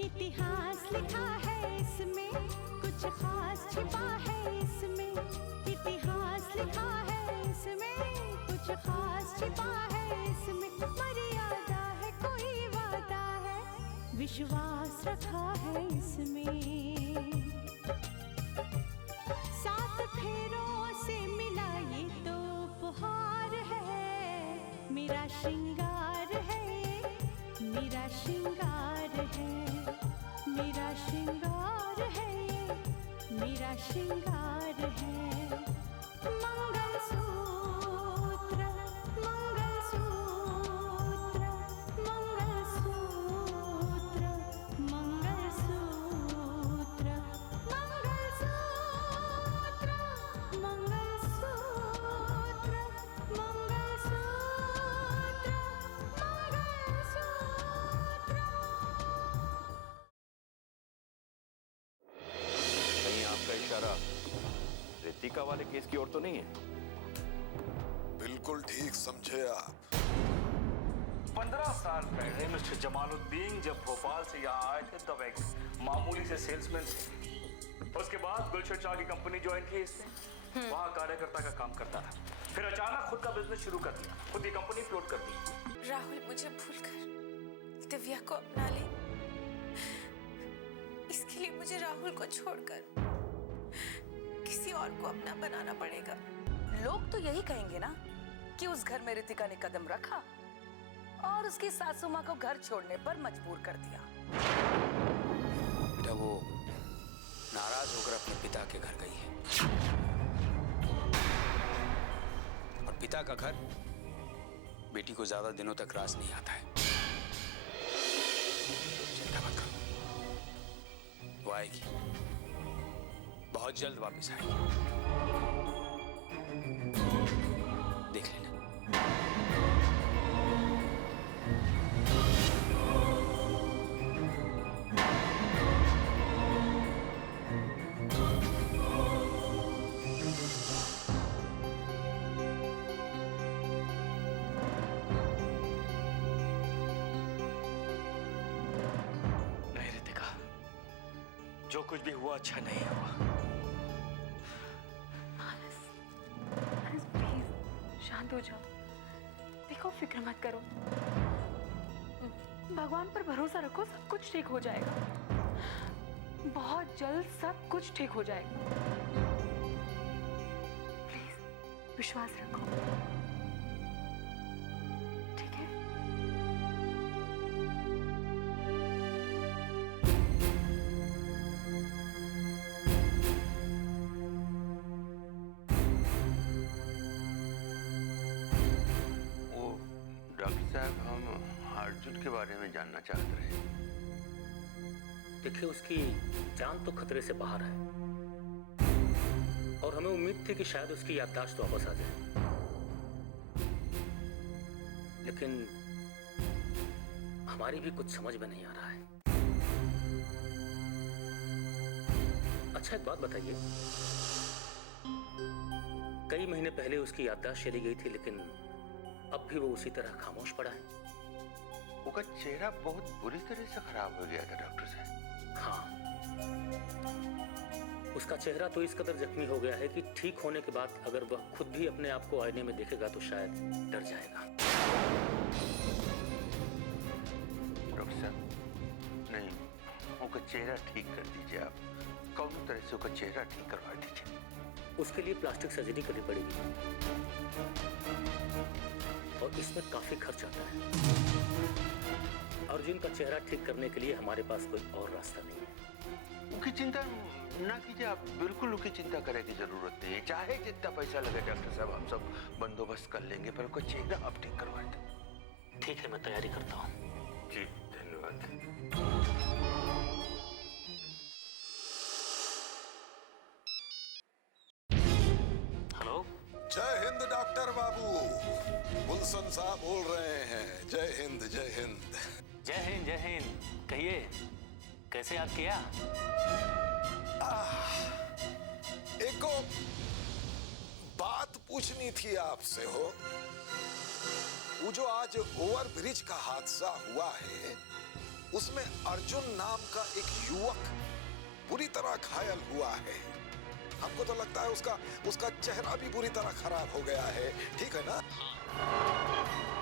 इतिहास लिखा है इसमें, कुछ खास छिपा है इसमें। इतिहास लिखा है इसमें, कुछ खास छिपा है इसमें। मर्यादा है, कोई वादा है, विश्वास रखा है इसमें। सात फेरों से मिला ये तो उपहार है, मेरा श्रृंगार है, मेरा श्रृंगार है, मेरा श्रृंगार है, मेरा श्रृंगार है। मंगलसूत्र, मंगलसूत्र, मंगलसूत्र, मंगलसूत्र, मंगलसूत्र, मंगलसूत्र, मंगलसूत्र, मंगलसूत्र। कहीं आपका इशारा रितिका वाले केस की ओर तो नहीं है? बिल्कुल ठीक समझे आप। 15 साल पहले मिस्टर जमालुद्दीन जब भोपाल से यहाँ आए थे तब एक मामूली से सेल्समैन थे। उसके बाद गुलशन शाह की कंपनी ज्वाइन की इसने, वहाँ कार्यकर्ता का काम करता रहा। फिर अचानक खुद का बिजनेस शुरू कर दिया, खुद की कंपनी फ्लोट कर दी। राहुल मुझे भूलकर दिव्या को अपना ले, इसके लिए मुझे राहुल को छोड़कर किसी और को अपना बनाना पड़ेगा। लोग तो यही कहेंगे ना कि उस घर में रितिका ने कदम रखा और उसकी सासू माँ को घर छोड़ने पर मजबूर कर दिया। बेटा वो नाराज होकर अपने पिता के घर गई है और पिता का घर बेटी को ज्यादा दिनों तक रास नहीं आता है। चिंता मत करो, वो आएगी, बहुत जल्द वापस आएगी, देख लेना। नहीं रितिका, जो कुछ भी हुआ अच्छा नहीं हुआ। प्लीज शांत हो जाओ। देखो फिक्र मत करो, भगवान पर भरोसा रखो, सब कुछ ठीक हो जाएगा। बहुत जल्द सब कुछ ठीक हो जाएगा। प्लीज विश्वास रखो, ठीक है? डॉक्टर साहब, हम अर्जुन के बारे में जानना चाहते रहे। देखिए उसकी जान तो खतरे से बाहर है और हमें उम्मीद थी कि शायद उसकी याददाश्त वापस आ जाए, लेकिन हमारी भी कुछ समझ में नहीं आ रहा है। अच्छा एक बात बताइए, कई महीने पहले उसकी याददाश्त चली गई थी लेकिन अब भी वो उसी तरह खामोश पड़ा है। उसका चेहरा बहुत बुरी तरह से खराब हो गया था डॉक्टर साहब। हाँ, उसका चेहरा तो इस कदर जख्मी हो गया है कि ठीक होने के बाद अगर वह खुद भी अपने आप को आईने में देखेगा तो शायद डर जाएगा। डॉक्टर साहब, नहीं, उसका चेहरा ठीक कर दीजिए आप, कौन तरह से उसका चेहरा ठीक करवा दीजिए। उसके लिए प्लास्टिक सर्जरी करनी पड़ेगी और इसमें काफी खर्च आता है। अर्जुन का चेहरा ठीक करने के लिए हमारे पास कोई और रास्ता नहीं है। उसकी चिंता ना कीजिए आप, बिल्कुल उसकी चिंता करने की जरूरत नहीं है। चाहे जितना पैसा लगे डॉक्टर साहब, हम सब बंदोबस्त कर लेंगे, पर उसका चेहरा आप ठीक करवा दें। ठीक है, मैं तैयारी करता हूँ। जी धन्यवाद। हेलो, जय हिंद डॉक्टर बाबू, गुलशन साहब बोल रहे हैं। जय हिंद, जय हिंद। जय हिंद, जय हिंद। कहिए कैसे याद किया? एक बात पूछनी थी आपसे हो। वो जो आज ओवर ब्रिज का हादसा हुआ है, उसमें अर्जुन नाम का एक युवक बुरी तरह घायल हुआ है। हमको तो लगता है उसका चेहरा भी बुरी तरह खराब हो गया है, ठीक है ना?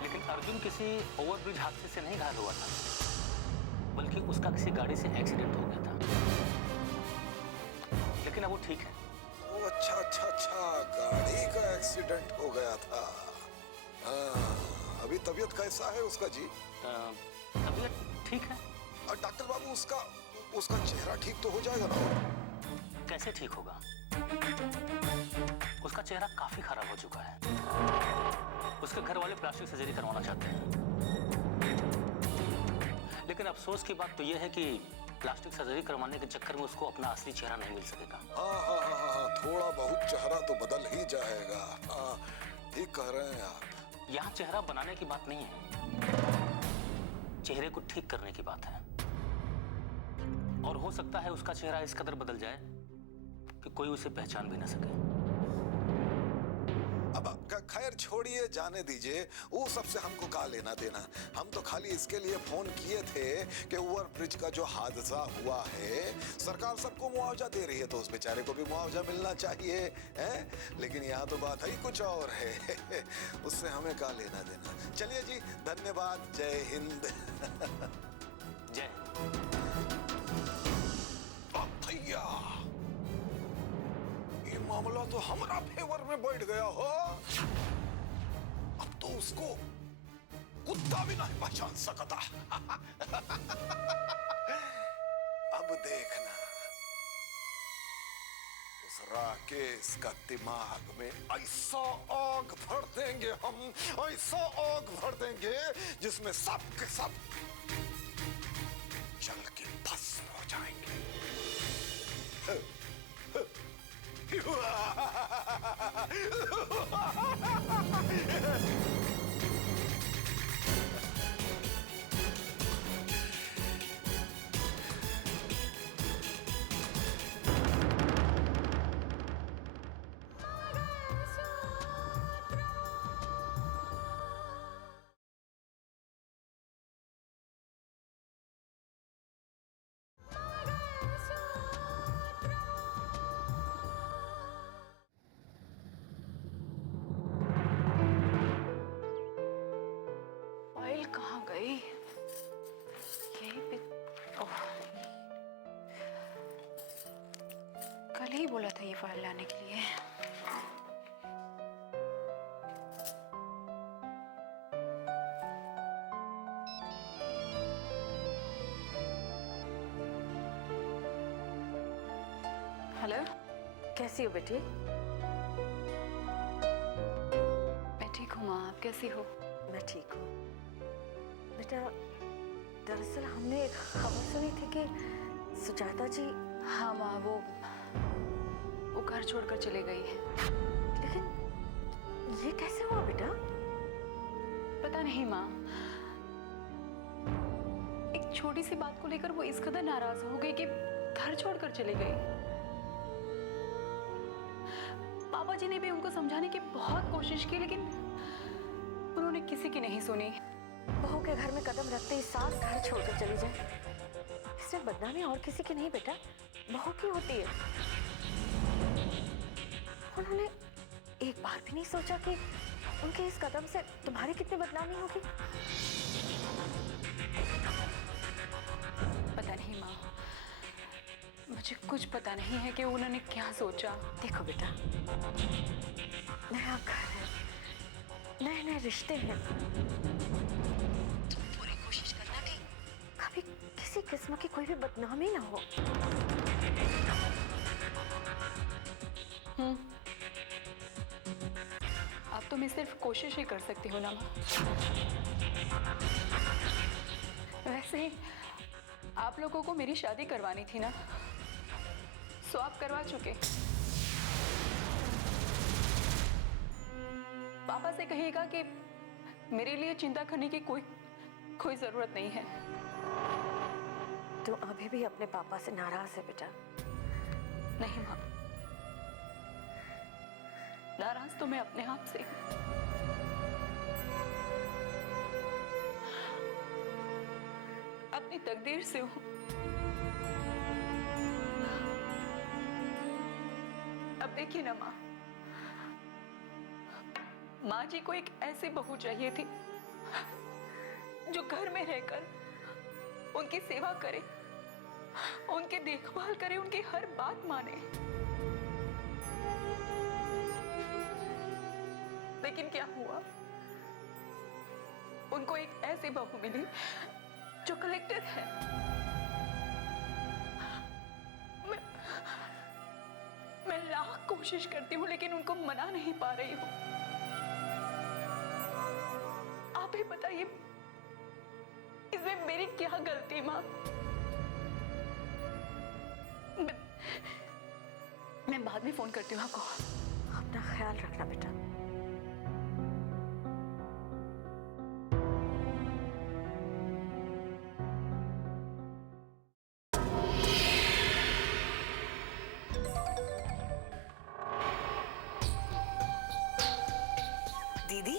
लेकिन अर्जुन किसी ओवरब्रिज हादसे से नहीं घायल हुआ था, बल्कि उसका किसी गाड़ी से एक्सीडेंट हो गया था। लेकिन अब वो ठीक है। अच्छा, गाड़ी का एक्सीडेंट हो गया था। हाँ, अभी तबीयत कैसा है उसका जी? तबीयत ठीक है। और डॉक्टर बाबू उसका चेहरा ठीक तो हो जाएगा ना? कैसे ठीक होगा? उसका चेहरा काफी खराब हो चुका है। उसके घर वाले प्लास्टिक सर्जरी करवाना चाहते हैं, लेकिन अफसोस की बात तो यह है कि प्लास्टिक सर्जरी करवाने के चक्कर में उसको अपना असली चेहरा नहीं मिल सकेगा। हाँ, थोड़ा बहुत चेहरा तो बदल ही जाएगा। हाँ, ठीक कह रहे हैं आप। यहाँ चेहरा बनाने की बात नहीं है, चेहरे को ठीक करने की बात है। और हो सकता है उसका चेहरा इस कदर बदल जाए कि कोई उसे पहचान भी न सके। अब खैर छोड़िए, जाने दीजिए, वो सबसे हमको का लेना देना। हम तो खाली इसके लिए फोन किए थे कि ओवर ब्रिज का जो हादसा हुआ है, सरकार सबको मुआवजा दे रही है, तो उस बेचारे को भी मुआवजा मिलना चाहिए, हैं? लेकिन यहाँ तो बात ही कुछ और है। उससे हमें का लेना देना। चलिए जी, धन्यवाद। जय हिंद। जय। भैया, ये मामला तो हमारा फेवर में बैठ गया हो। अब तो उसको कुत्ता भी नहीं पहचान सकता। अब देखना, उस राकेश का दिमाग में ऐसा आग भर देंगे हम, ऐसा आग भर देंगे जिसमें सब के सब जल के भस्म हो जाएंगे। फाइल कहाँ गई? यहीं पे। ओह, कल ही बोला था ये फाइल लाने के लिए। हेलो, कैसी हो बेटी? मैं ठीक हूँ माँ, आप कैसी हो? मैं ठीक हूँ बेटा। दरअसल हमने एक खबर सुनी थी कि सुजाता जी। हाँ माँ, वो घर छोड़कर चले गई है। लेकिन ये कैसे हुआ बेटा? पता नहीं माँ, एक छोटी सी बात को लेकर वो इस कदर नाराज हो गई कि घर छोड़कर चले गई। पापा जी ने भी उनको समझाने की बहुत कोशिश की, लेकिन उन्होंने किसी की नहीं सुनी। बहू के घर में कदम रखते ही सास घर छोड़कर चली जाए, इसमें बदनामी और किसी की नहीं बेटा, बहू की होती है। उन्होंने एक बार भी नहीं सोचा कि उनके इस कदम से तुम्हारी कितनी बदनामी होगी। पता नहीं माँ, मुझे कुछ पता नहीं है कि उन्होंने क्या सोचा। देखो बेटा, नया घर है, नए नए रिश्ते हैं, तुम पूरी कोशिश करना कि कभी किसी किस्म की कोई भी बदनामी ना हो। अब तो मैं सिर्फ कोशिश ही कर सकती हूँ ना माँ। वैसे आप लोगों को मेरी शादी करवानी थी ना, सो आप करवा चुके। पापा से कहिएगा कि मेरे लिए चिंता करने की कोई जरूरत नहीं है। तू अभी भी अपने पापा से नाराज है बेटा? नहीं माँ, नाराज तो मैं अपने आप से हूँ। अपनी अपनी तकदीर से हूँ। अब देखिए ना माँ जी को एक ऐसी बहू चाहिए थी जो घर में रहकर उनकी सेवा करे, उनकी देखभाल करे, उनकी हर बात माने। लेकिन क्या हुआ, उनको एक ऐसी बहू मिली जो कलेक्टर है। मैं लाख कोशिश करती हूँ लेकिन उनको मना नहीं पा रही हूँ। आप ही बताइए इसमें मेरी क्या गलती माँ? मैं बाद में फोन करती हूँ आपको। अपना ख्याल रखना बेटा। दीदी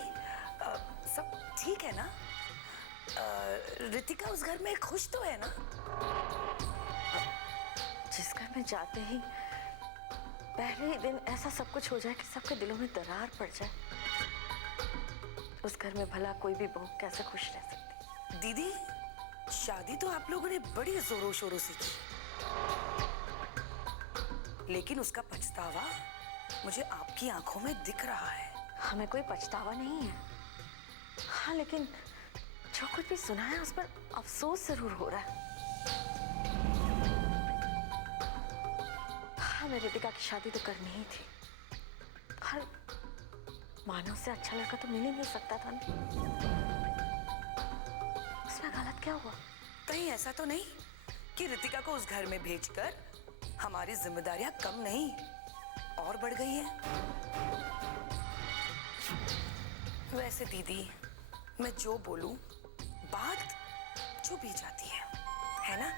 सब ठीक है ना? रितिका उस घर में खुश तो है ना? जिस घर में जाते ही पहले ही दिन ऐसा सब कुछ हो जाए कि सबके दिलों में दरार पड़ जाए, उस घर में भला कोई भी बहू कैसे खुश रह सकती? दीदी शादी तो आप लोगों ने बड़ी जोरों शोरों से की, लेकिन उसका पछतावा मुझे आपकी आंखों में दिख रहा है। हमें कोई पछतावा नहीं है, हाँ, लेकिन जो कुछ भी सुना है उस पर अफसोस जरूर हो रहा है। हमें रितिका की शादी तो करनी ही थी, पर मानव से अच्छा लड़का तो मिल ही नहीं सकता था ना। उसमें गलत क्या हुआ? कहीं ऐसा तो नहीं कि रितिका को उस घर में भेजकर हमारी जिम्मेदारियां कम नहीं और बढ़ गई है? वैसे दीदी मैं जो बोलूं बात चुप ही जाती है ना?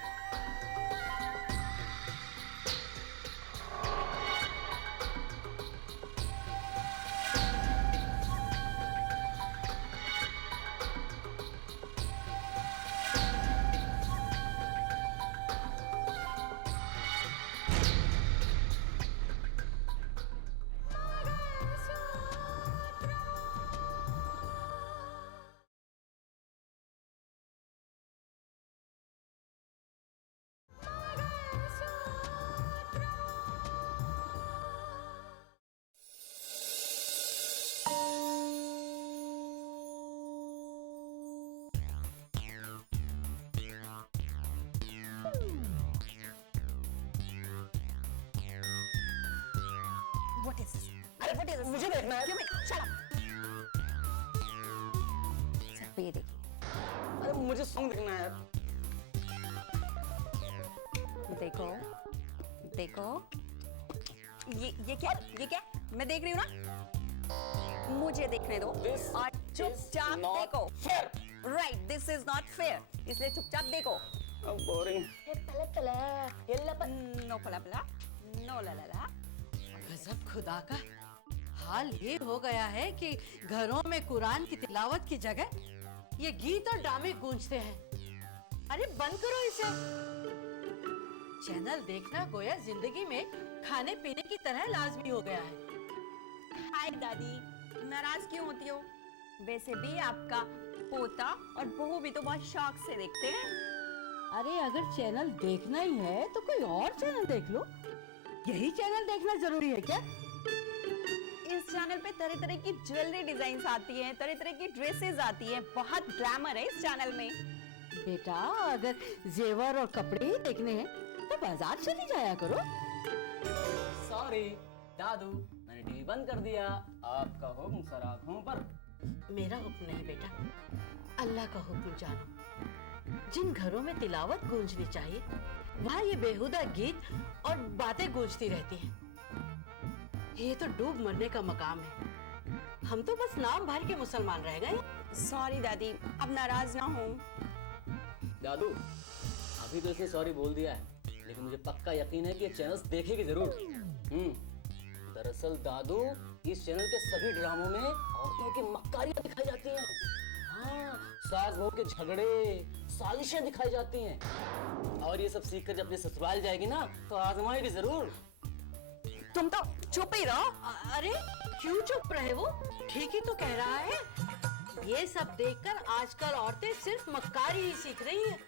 मुझे देखना है। सिर्फ ये देखिए। अरे मुझे सॉन्ग देखना है यार। देखो देखो, ये क्या मैं देख रही हूँ ना, मुझे देखने दो और चुपचाप देखो। Right, this is not fair, इसलिए चुपचाप देखो। बोरिंग। नो पला पला, नो ला ला ला। गजब खुदा का हाल ये हो गया है कि घरों में कुरान की तिलावत की जगह ये गीत और ड्रामे गूंजते हैं। अरे बंद करो इसे। चैनल देखना गोया जिंदगी में खाने पीने की तरह लाजमी हो गया है। हाय दादी, नाराज क्यों होती हो? वैसे भी आपका पोता और बहू भी तो बहुत शौक से देखते हैं। अरे अगर चैनल देखना ही है तो कोई और चैनल देख लो, यही चैनल देखना जरूरी है क्या? इस चैनल पे तरह तरह की ज्वेलरी डिजाइन आती हैं, तरह तरह की ड्रेसेस आती हैं, बहुत ग्लैमर है इस चैनल में। बेटा अगर जेवर और कपड़े ही देखने हैं तो बाजार चली जाया करो। सॉरी दादू, मैंने टीवी बंद कर दिया। आपका हुक्म सर आंखों पर। मेरा हुक्म नहीं बेटा, अल्लाह का हुक्म जानो। जिन घरों में तिलावत गूंजनी चाहिए वहाँ ये बेहुदा गीत और बातें गूंजती रहती हैं। ये तो डूब मरने का मकाम है। हम तो बस नाम भर के मुसलमान रह गए। सॉरी दादी, अब नाराज ना हो। दादू अभी तो इसने सॉरी बोल दिया है, लेकिन मुझे पक्का यकीन है कि ये चैनल्स देखेगी जरूर। दरअसल दादू इस चैनल के सभी ड्रामों में औरतों की मक्कारियां दिखाई जाती हैं। हाँ, सास बहू के झगड़े, साजिशें दिखाई जाती हैं। और ये सब सीखकर जब अपने ससुराल जाएगी ना तो आजमाएगी जरूर। तुम तो चुप ही रहो। अरे क्यों चुप रहे? वो ठीक ही तो कह रहा है। ये सब देखकर आजकल औरतें सिर्फ मक्कारी ही सीख रही हैं।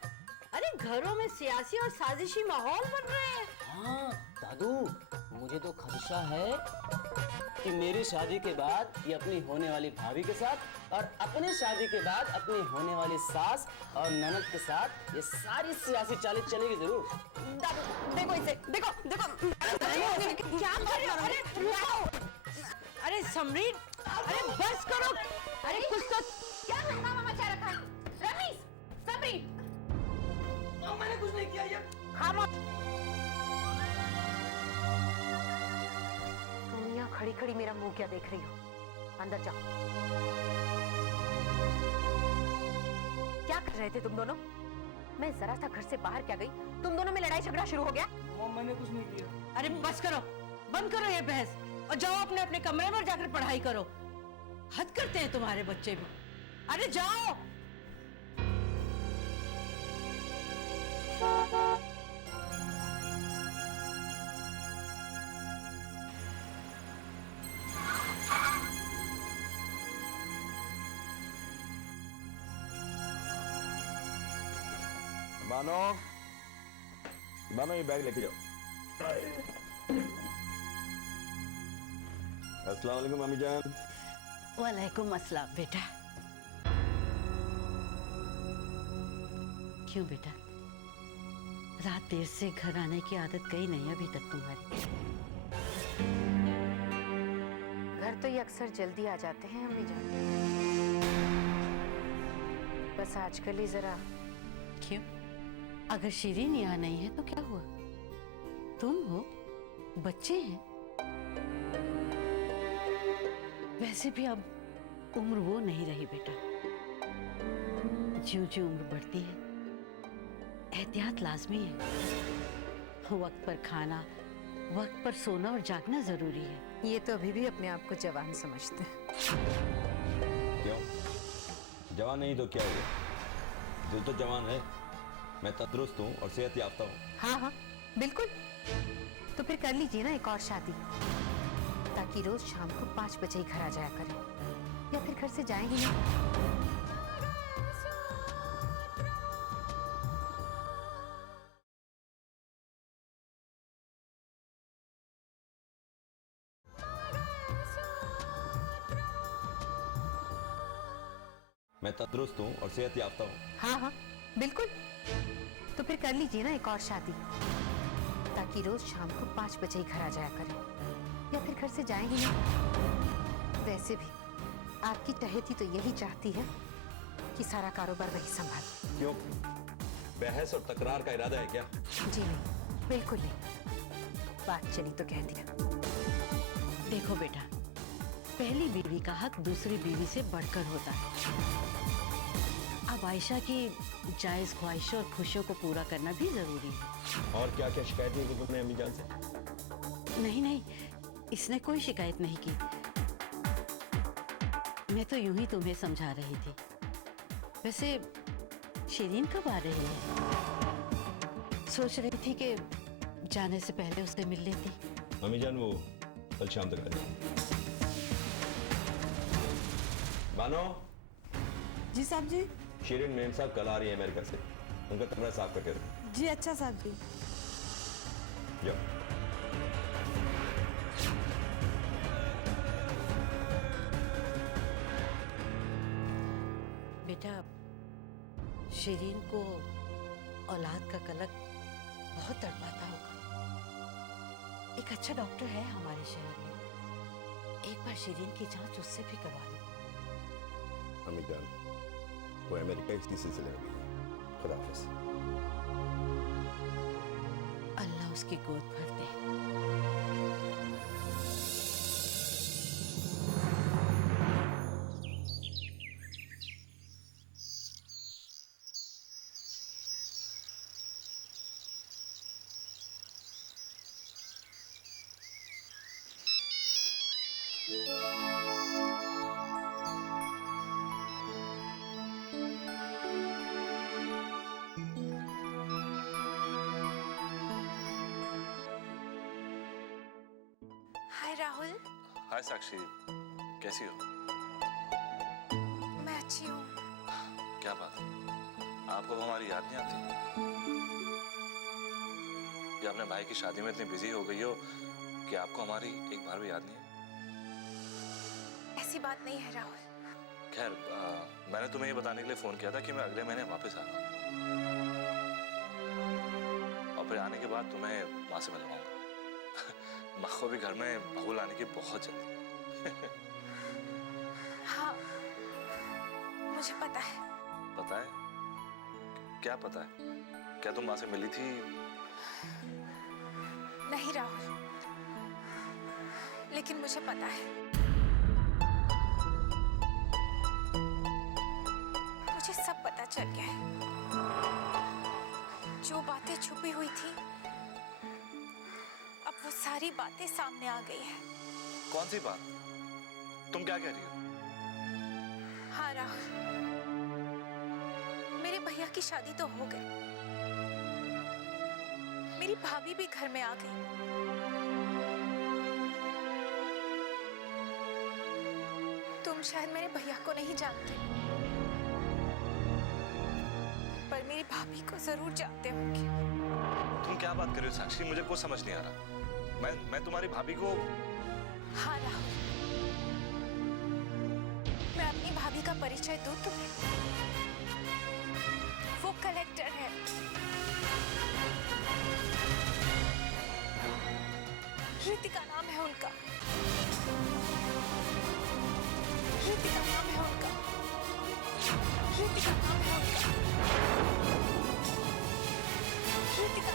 अरे घरों में सियासी और साजिशी माहौल बन रहे हैं। हाँ दादू, मुझे तो खदशा है कि मेरी शादी के बाद ये अपनी होने वाली भाभी के साथ और अपनी शादी के बाद अपनी होने वाली सास और ननद के साथ ये सारी सियासी चालें चलेगी जरूर। देखो इसे, देखो देखो क्या कर रहे हो? अरे रुको। अरे समरीन, अरे बस करो। अरे कुछ तो क्या हंगामा मचा रखा है? रमीश, सबरी, मैंने कुछ नहीं किया। खामोश। तुम यहाँ खड़ी खड़ी मेरा मुंह क्या देख रही हो? अंदर जाओ। क्या कर रहे थे तुम दोनों? मैं जरा सा घर से बाहर क्या गई, तुम दोनों में लड़ाई झगड़ा शुरू हो गया। मैंने कुछ नहीं किया। अरे बस करो, बंद करो ये बहस और जाओ अपने अपने कमरे में जाकर पढ़ाई करो। हद करते हैं तुम्हारे बच्चे भी। अरे जाओ। मानो, मानो ये बैग लेके जाओ। अस्सलाम वालेकुम अम्मी जान। वालेकुम अस्सलाम बेटा। क्यों बेटा, रात देर से घर आने की आदत गई नहीं अभी तक तुम्हारी? घर तो ये अक्सर जल्दी आ जाते हैं अम्मी जान, बस आजकल ही जरा। क्यों? अगर शिरीन यहाँ नहीं है तो क्या हुआ? तुम हो, बच्चे हैं। वैसे भी अब उम्र वो नहीं रही बेटा। ज्यों ज्यों उम्र बढ़ती है एहतियात लाजमी है। वक्त पर खाना, वक्त पर सोना और जागना जरूरी है। ये तो अभी भी अपने आप को जवान समझते हैं। क्यों? जवान नहीं तो क्या हुआ? दिल तो जवान है। मैं तंदुरुस्त हूँ और सेहत याफ्ता हूँ। हाँ हाँ बिल्कुल। तो फिर कर लीजिए ना एक और शादी, ताकि रोज शाम को 5 बजे ही घर आ जाया करें, या फिर घर से जाए ही नहीं। मैं तंदुरुस्त हूँ और सेहत याफ्ता हूँ। हाँ हाँ बिल्कुल। तो फिर कर लीजिए ना एक और शादी, ताकि रोज शाम को 5 बजे ही घर आ जाया करें, या फिर घर से जाए ही नहीं। वैसे भी आपकी टहती तो यही चाहती है कि सारा कारोबार वही संभाले। क्यों? बहस और तकरार का इरादा है क्या? जी नहीं, बिल्कुल नहीं। बात चली तो कह दिया। देखो बेटा, पहली बीवी का हक दूसरी बीवी से बढ़कर होता है। अब आयशा की जायज ख्वाहिशों और खुशियों को पूरा करना भी जरूरी है। और क्या क्या शिकायत की तुमने अम्मी जान से? नहीं नहीं, इसने कोई शिकायत नहीं की। मैं तो यूं ही तुम्हें समझा रही थी। वैसे शिरीन कब आ रही है? सोच रही थी कि जाने से पहले उससे मिल लेती। अम्मी जान वो कल शाम तक आ जाएगी। बानो। जी साहब जी। शिरीन मेम साहब कल आ रही है अमेरिका से, उनका कमरा साफ करके रखो। जी अच्छा साहब जी। जाओ। बेटा, शिरीन को औलाद का कलक बहुत तड़पाता होगा। एक अच्छा डॉक्टर है हमारे शहर में, एक बार शिरीन की जांच उससे भी करवा लो। अम्मी जान, वो अमेरिका इसी सिलसिले में गई है। खुदा हाफिज। अल्लाह उसकी गोद भर दे। राहुल। हाय साक्षी, कैसी हो? मैं अच्छी हूँ। क्या बात, आपको हमारी याद नहीं आती? या अपने भाई की शादी में इतनी बिजी हो गई हो कि आपको हमारी एक बार भी याद नहीं है? ऐसी बात नहीं है राहुल। खैर, मैंने तुम्हें ये बताने के लिए फोन किया था कि मैं अगले महीने वापस आ रहा हूँ, और फिर आने के बाद तुम्हें माँ से मिलवाऊंगा। माँ को भी घर में बहू लाने की बहुत जल्दी। हाँ, मुझे पता है। पता है? क्या पता है? क्या तुम माँ से मिली थी? नहीं राहुल, लेकिन मुझे पता है। मुझे सब पता चल गया है। जो बातें छुपी हुई थी, अब वो सारी बातें सामने आ गई है। कौन सी बात? तुम क्या कह रही हो? हाँ राहुल, मेरे भैया की शादी तो हो गई, मेरी भाभी भी घर में आ गई। तुम शायद मेरे भैया को नहीं जानते, पर मेरी भाभी को जरूर जानते होंगे। तुम क्या बात कर रही हो साक्षी? मुझे कुछ समझ नहीं आ रहा। मैं तुम्हारी भाभी को... हाँ राहुल, मैं अपनी भाभी का परिचय दूं तुम्हें। वो कलेक्टर है। रितिका नाम है उनका। रितिका नाम है उनका। रितिका नाम है उनका। रितिका